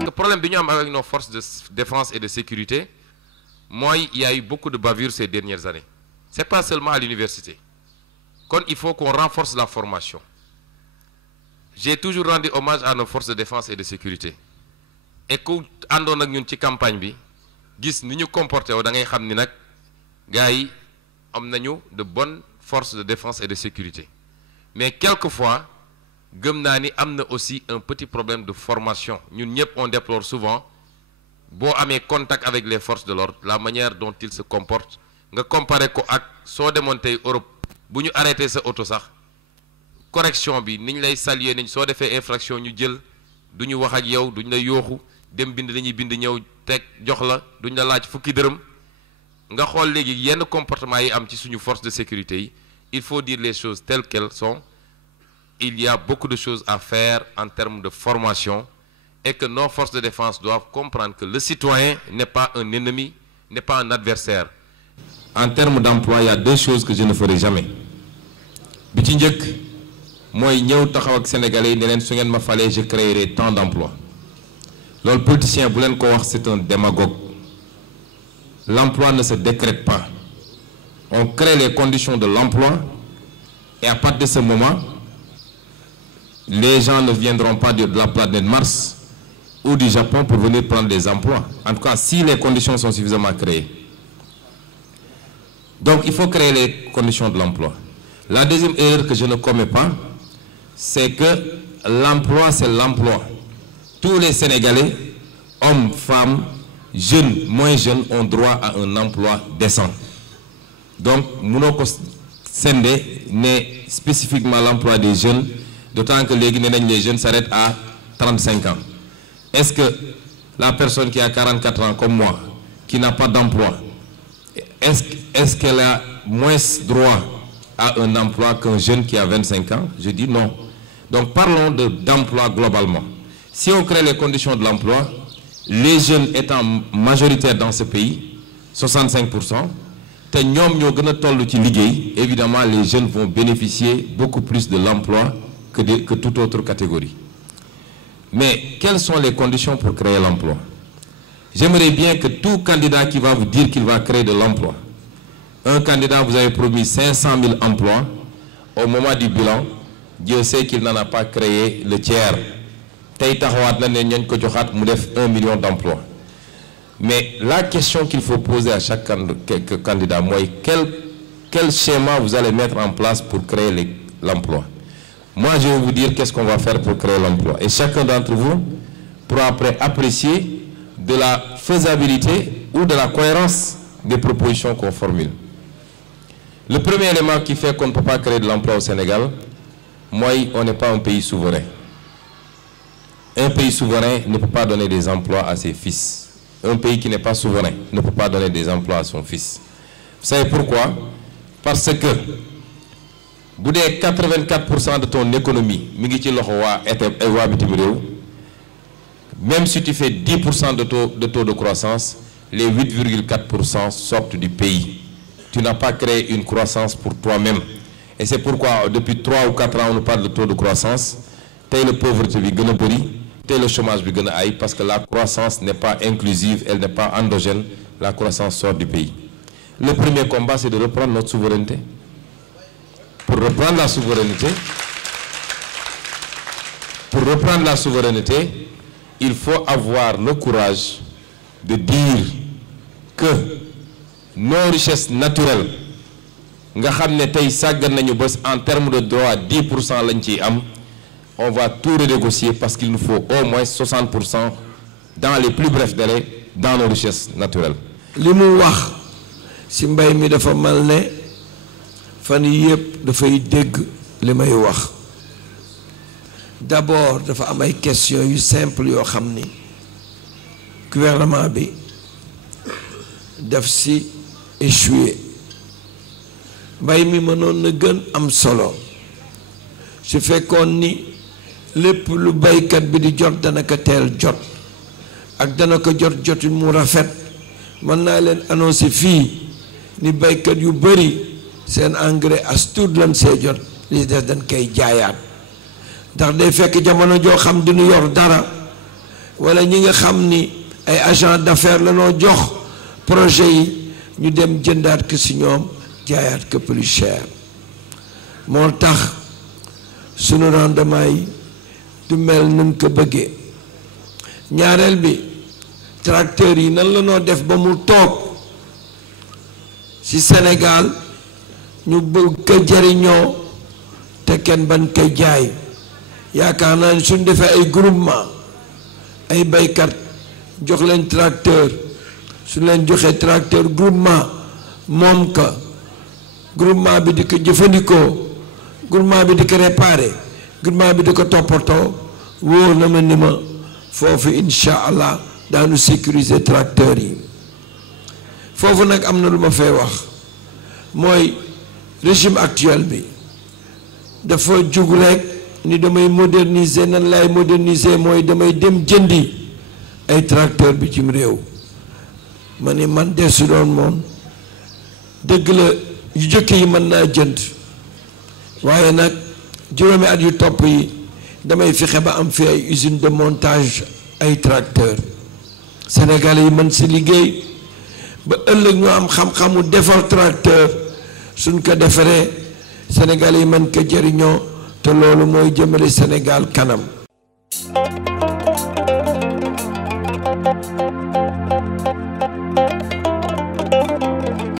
Le problème que nous avons avec nos forces de défense et de sécurité, moi, il y a eu beaucoup de bavures ces dernières années. Ce n'est pas seulement à l'université. Il faut qu'on renforce la formation. J'ai toujours rendu hommage à nos forces de défense et de sécurité. Et quand on a une campagne, nous nous comportons, de bonnes forces de défense et de sécurité. Mais quelquefois, nous avons aussi un petit problème de formation. Nous on déplore souvent, si on a contact avec les forces de l'ordre, la manière dont ils se comportent. Nous comparons avec si démonté Europe, si nous arrêtons ce auto, correction, nous lay saluer, nous avons fait infraction, nous avons duñu wax ak yow duñ la yoxu dem bind dañuy bind ñew tek jox la duñ la laaj fukki dërëm nga xol légui yenn comportement yi am ci suñu force de sécurité yi il faut dire les choses telles qu'elles sont. Il y a beaucoup de choses à faire en termes de formation et que nos forces de défense doivent comprendre que le citoyen n'est pas un ennemi, n'est pas un adversaire. En termes d'emploi, il y a deux choses que je ne ferai jamais. Bi ci ñëk moy ñew taxaw ak sénégalais ne len su ngeen ma falé je créerai tant d'emplois. Le politicien bu len ko wax c'est un démagogue. L'emploi ne se décrète pas. On crée les conditions de l'emploi et à partir de ce moment, les gens ne viendront pas de la planète Mars ou du Japon pour venir prendre des emplois. En tout cas, si les conditions sont suffisamment créées. Donc, il faut créer les conditions de l'emploi. La deuxième erreur que je ne commets pas, c'est que l'emploi, c'est l'emploi. Tous les Sénégalais, hommes, femmes, jeunes, moins jeunes, ont droit à un emploi décent. Donc, Mounoko Sende n'est spécifiquement l'emploi des jeunes, d'autant que les jeunes s'arrêtent à 35 ans. Est-ce que la personne qui a 44 ans comme moi, qui n'a pas d'emploi, est-ce qu'elle a moins droit à un emploi qu'un jeune qui a 25 ans? Je dis non. Donc parlons d'emploi globalement. Si on crée les conditions de l'emploi, les jeunes étant majoritaires dans ce pays, 65%, évidemment les jeunes vont bénéficier beaucoup plus de l'emploi que toute autre catégorie. Mais quelles sont les conditions pour créer l'emploi? J'aimerais bien que tout candidat qui va vous dire qu'il va créer de l'emploi, un candidat vous avez promis 500 000 emplois, au moment du bilan, Dieu sait qu'il n'en a pas créé le tiers. Il y a 1 million d'emplois. Mais la question qu'il faut poser à chaque candidat, moi, quel schéma vous allez mettre en place pour créer l'emploi? Moi, je vais vous dire qu'est-ce qu'on va faire pour créer l'emploi. Et chacun d'entre vous pourra après apprécier de la faisabilité ou de la cohérence des propositions qu'on formule. Le premier élément qui fait qu'on ne peut pas créer de l'emploi au Sénégal, moi, on n'est pas un pays souverain. Un pays souverain ne peut pas donner des emplois à ses fils. Un pays qui n'est pas souverain ne peut pas donner des emplois à son fils. Vous savez pourquoi? Parce que 84% de ton économie, même si tu fais 10% de taux de croissance, les 8,4% sortent du pays. Tu n'as pas créé une croissance pour toi-même. Et c'est pourquoi depuis 3 ou 4 ans, on nous parle de taux de croissance. Tel le pauvreté, tel le chômage, parce que la croissance n'est pas inclusive, elle n'est pas endogène, la croissance sort du pays. Le premier combat, c'est de reprendre notre souveraineté. Pour reprendre la souveraineté, il faut avoir le courage de dire que nos richesses naturelles, en termes de droit, 10%, on va tout renégocier parce qu'il nous faut au moins 60% dans les plus brefs délais dans nos richesses naturelles. D'abord dafa am ay questions simples yoo xam ni gouvernement bi daf si échoué mbay mi mënoon na gën am solo su fekkoon ni lépp lu baykat bi di jot dana ko teel jot ak dana ko jot jotin mu rafet mën naa leen annoncer fii ni baykat yu bëri seen engrais as tuut lan see jot li des dañ koy jaayaat ndax day fekk jamono joo xam duñu yor dara wala ñi nga xam ni ay agent d'affaires la noo jox projet yi ñu dem jëndaat ko si ñoom jaayaat ko plus cher moo tax sunu rendement yi du mel nun ko bëggee ñaareel bi tracteurs yi nan la noo def ba mu toog ci Sénégal ñu bëgg ko jariñoo te kenn ban koy jaay yaakaar naa ni suñ defee ay groupement ay baykat jox leen tracteur suñ leen joxee tracteur groupement moom ka groupement bi di ko jëfandikoo groupement bi di ko réparé groupement bi di ko toppatoo wóor na ma ni ma foofu incha allah daanu sécuriser tracteurs yi foofu nag am na lu ma fay wax mooy régime actuel bi dafa jug rek ni damay moderniser nan laay moderniser mooy damay dem jëndi ay tracteur bi cim réew ma ni man desu doon moom dëgg la yu jëkk yi mën naa jënd waaye nag juróomi at yu topp yi damay fexe ba am fi ay usine de montage ay tracteur sénégalais yi mën si liggéey ba ëllëg ñu am xam-xamu defar tracteur suñ ko defaree sénégalais yi mën ko jëriñoo te loolu mooy jëmale Sénégal kanam